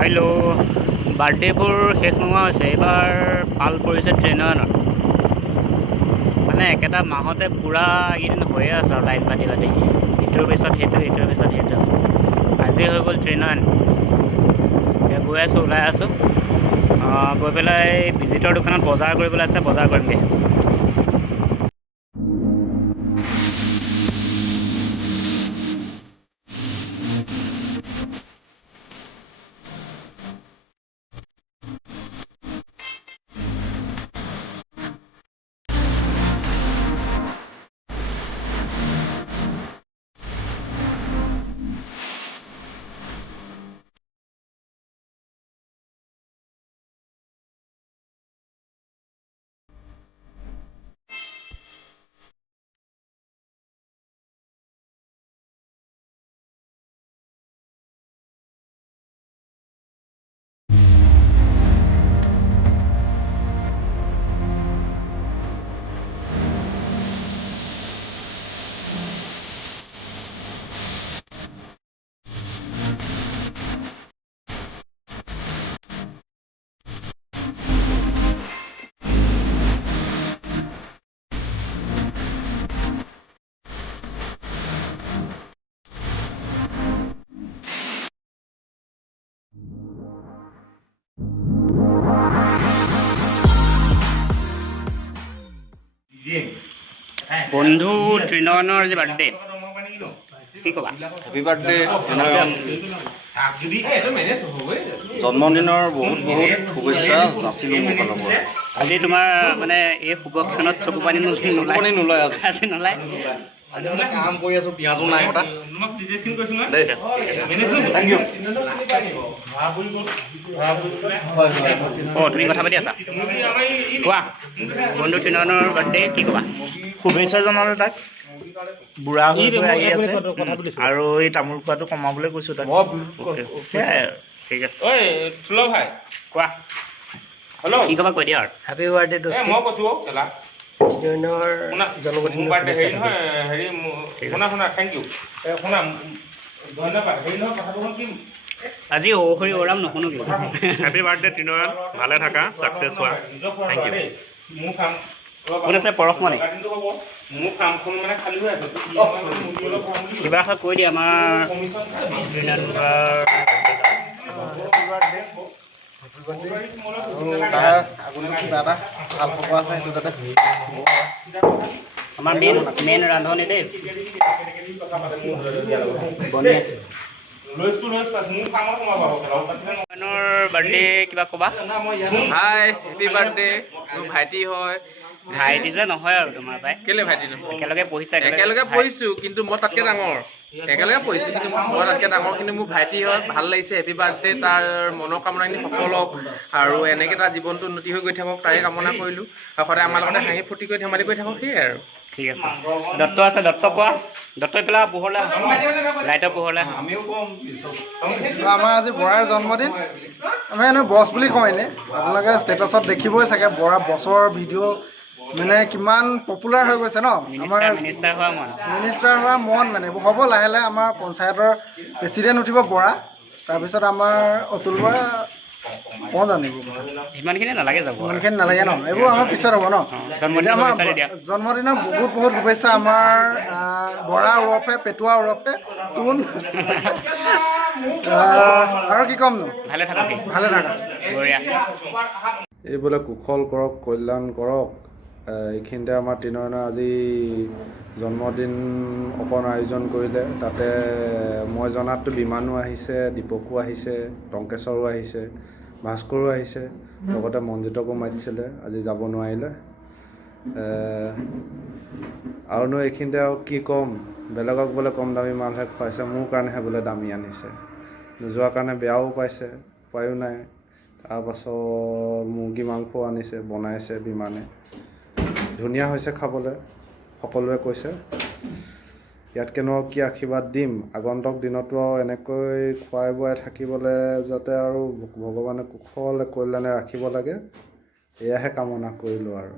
Hello' বাৰ্থডেবোৰ শেষ নোহোৱা হৈছে। এইবাৰ পাল পৰিছে ট্ৰেইনত, মানে একেটা মাহতে পূৰা এইকেইদিন হৈয়ে আছে আৰু লাইন পাতি পাতি ইটোৰ পিছত সেইটো ইটোৰ পিছত সেইটো। আজি হৈ গ'ল ট্ৰেইনত, এতিয়া গৈ আছোঁ, ওলাই আছোঁ, গৈ পেলাই ভিজিটৰ দোকানত বজাৰ কৰিবলৈ আছে, বজাৰ কৰিমগৈ। বন্ধু ত্ৰিনয়নৰ আজি বাৰ্থডে, কি ক'বা? Happy birthday Trinayan. জন্মদিনৰ বহুত বহুত শুভেচ্ছা যাচিলোঁ মোৰ ফালৰ পৰা। আজি তোমাৰ মানে এই শুভক্ষণত চকু পানী নোলায় আজি নোলায়। আজি মানে কাম কৰি আছোঁ, পিঁয়াজো নাই কটা দেই। Thank you. তুমি কথা পাতি আছা, কোৱা। বন্ধু ত্ৰিনয়নৰ বাৰ্থডে, কি ক'বা? শুভেচ্ছা জনালোঁ তাক। বুঢ়া হৈ আহি আছে আৰু এই তামোল খোৱাটো কমাবলৈ কৈছোঁ তাক। সেয়াই আৰু, ঠিক আছে। কোৱা, কি ক'বা কৈ দিয়া আৰু। হেপী বাৰ্থডে দোস্তি। আজি ঔষৰি ওৰাম নুশুনো কি। হেপী বাৰ্থডে ত্ৰিনয়ন, ভালে থাকা, ছাকচেছ হোৱা। Thank you. কোন আছে পৰশমণি? কিবা এটা কৈ দিয়া আমাৰ তাৰ আগলৈ কিবা এটা ভাল খবৰ আছে, সেইটো যাতে আমাৰ মেইন ৰান্ধনি দেই। বাৰ্থডে কিবা ক'বা? হাই, হেপী বাৰ্থডে। মোৰ ভাইটি হয়। ভাইটি যে নহয় আৰু তোমাৰ পাই, কেলে ভাইটি নহয়? একেলগে পঢ়িছা, একেলগে পঢ়িছোঁ, কিন্তু মই তাতকৈ ডাঙৰ। একেলগে পঢ়িছোঁ কিন্তু মই তাতকৈ ডাঙৰ, কিন্তু মোৰ ভাইটি হয়। ভাল লাগিছে, হেপী বাৰ্থডে। তাৰ মনৰ কামনাখিনি সফল হওক আৰু এনেকৈ তাৰ জীৱনটো উন্নতি হৈ গৈ থাকক, তাৰে কামনা কৰিলোঁ। আৰু সদায় আমাৰ লগতে হাঁহি ফূৰ্তি কৰি ধেমালি কৰি থাকক, সেয়াই আৰু। ঠিক আছে। দত্ত আছে, দত্ত কোৱা। দত্ত পেলাই পোহৰলৈ লাইটৰ পোহৰলৈ। আমাৰ আজি বৰাৰ জন্মদিন। আমি এনেই বছ বুলি কওঁ এনেই, আপোনালোকে ষ্টেটাছত দেখিবই চাগে বৰা বছৰ ভিডিঅ' মানে কিমান পপুলাৰ হৈ গৈছে ন। আমাৰ মিনিষ্টাৰ হোৱা মন, মিনিষ্টাৰ হোৱা মন মানে হ'ব। লাহে লাহে আমাৰ পঞ্চায়তৰ প্ৰেচিডেণ্ট উঠিব বৰা, তাৰপিছত আমাৰ অতুল বৰা কওঁ জানিব। ইমানখিনি নালাগে যাব, ইমানখিনি নালাগে ন, এইবোৰ আমাৰ পিছত হ'ব ন। এতিয়া আমাৰ জন্মদিনৰ বহুত বহুত শুভেচ্ছা আমাৰ বৰা ওৰফে পেটুৱা ওৰফে তোন। আৰু কি ক'মনো, ভালে থাকা, ভালে থাকা। বঢ়িয়া। এইবোলে কুশল কৰক, কল্যাণ কৰক। এইখিনিতে আমাৰ ত্ৰিনয়নৰ আজি জন্মদিন অকণ আয়োজন কৰিলে। তাতে মই জনাততো বিমানো আহিছে, দীপকো আহিছে, টংকেশ্বৰো আহিছে, ভাস্কৰো আহিছে, লগতে মনজিতকো মাতিছিলে, আজি যাব নোৱাৰিলে। আৰুনো এইখিনিতে আৰু কি ক'ম, বেলেগক বোলে কম দামী মালহে খুৱাইছে, মোৰ কাৰণেহে বোলে দামী আনিছে। নোযোৱাৰ কাৰণে বেয়াও পাইছে, উপায়ো নাই। তাৰপাছত মুৰ্গী মাংস আনিছে, বনাইছে বিমানে, ধুনীয়া হৈছে খাবলৈ, সকলোৱে কৈছে। ইয়াতকেনো কি আশীৰ্বাদ দিম। আগন্তুক দিনতো আৰু এনেকৈ খুৱাই বোৱাই থাকিবলৈ যাতে আৰু ভগৱানে কুশলে কল্যাণে ৰাখিব লাগে, এয়াহে কামনা কৰিলোঁ আৰু।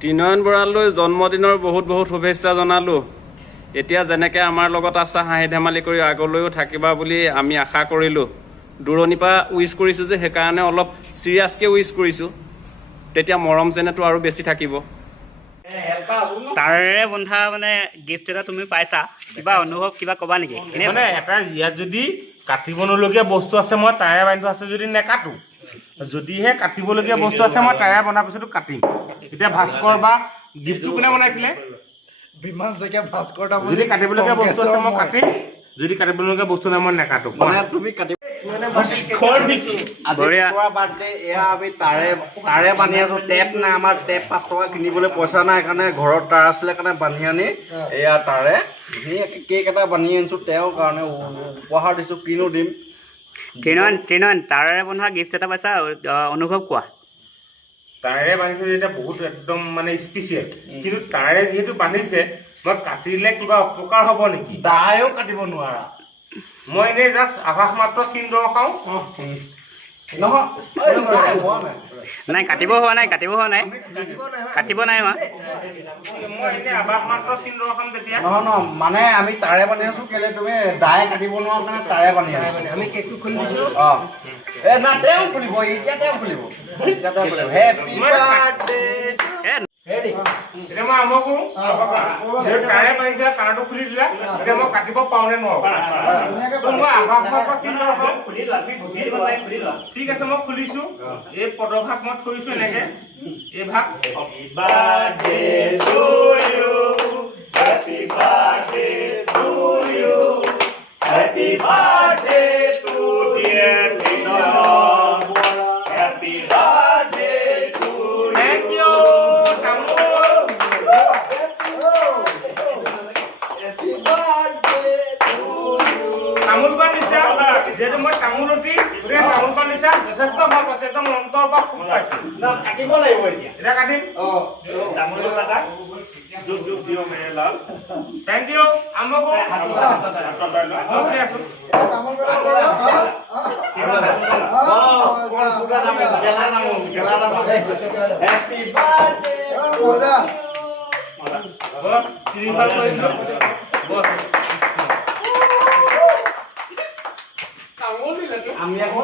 ত্ৰিনয়ন বৰালৈ জন্মদিনৰ বহুত বহুত শুভেচ্ছা জনালোঁ। এতিয়া যেনেকৈ আমাৰ লগত আছা হাঁহি ধেমালি কৰি আগলৈও থাকিবা বুলি আমি আশা কৰিলোঁ। দূৰণিৰ পৰা উইচ কৰিছোঁ যে সেইকাৰণে অলপ চিৰিয়াছকৈ উইচ কৰিছোঁ, তেতিয়া মৰম চেনেহটো আৰু বেছি থাকিব। তাৰেৰে বন্ধা মানে গিফ্ট এটা তুমি পাইছা, কিবা অনুভৱ কিবা ক'বা নেকি? মানে এটা ইয়াত যদি কাটিব নলগীয়া বস্তু আছে মই তাৰে বান্ধি আছে যদি নেকাটো, যদিহে কাটিবলগীয়া বস্তু আছে মই তাৰে বনাৰ পিছতো কাটিম। এতিয়া ভাস্কৰ বা গিফ্টটো কোনে বনাইছিলে? বিমান শইকীয়া ভাস্কৰ দা যদি কাটিবলগীয়া বস্তু আছে মই কাটিম, যদি কাটিবলগীয়া বস্তু নাই মই নেকাটো। তুমি কাটি বাৰ্থডে এয়া আমি তাৰে বান্ধি আছো। টেপ নাই আমাৰ, টেপ 5 টকা কিনিবলৈ পইচা নাই, সেইকাৰণে ঘৰত তাঁৰ আছিলে কাৰণে বান্ধি আনি এয়া তাৰে কেক এটা বান্ধি আনিছো তেওঁৰ কাৰণে উপহাৰ দিছো। কিনো দিম। ট্ৰেইন তাৰেৰে বন্ধা গিফ্ট এটা পাইছা, অনুভৱ কোৱা। তাৰে বান্ধিছে যেতিয়া বহুত একদম মানে স্পেচিয়েল, কিন্তু তাৰে যিহেতু বান্ধিছে মই কাটিলে কিবা অপকাৰ হ'ব নেকি? দায়েও কাটিব নোৱাৰা। মই এনেই জাষ্ট আভাস মাত্ৰ চিন দৰ্শাওঁ। নাই কাটিব হোৱা নাই কাটিব নাই মই এনেই আভাস মাত্ৰ চিন দৰ্শাম তেতিয়া। নহয় মানে আমি তাৰে বান্ধি আছো কেলে তুমি দায়ে কাটিব নোৱাৰা কাৰণে তাৰে বান্ধি আছো। আমি কেকটো খুলি দিছো। না তেওঁ খুলিব, এতিয়া তেওঁ খুলিব। Happy birthday. এতিয়া মই আৰম্ভ কৰোঁ। তাৰে বান্ধিছে, তাঁৰটো খুলি দিলা, এতিয়া মই কাটিব পাৰোঁ নে নোৱাৰোঁ? মই আভাস মাত্ৰ চিন দৰ্শাম। ঠিক আছে মই খুলিছো। এই পদভাগ মই থৈছো এনেকে, এই ভাগ তামোল পাণ দিছা, যিহেতু মই তামোল অতি তামোল পাণ দিছা, যথেষ্ট ভাল পাইছে, একদম অন্তৰ পৰা খুব পাইছে। কাটিব লাগিব এতিয়া। এতিয়া কাটিম। Thank you. আৰম্ভ কৰোঁ। Happy birthday. তিনিবাৰ কৰিলোঁ। আমি আকৌ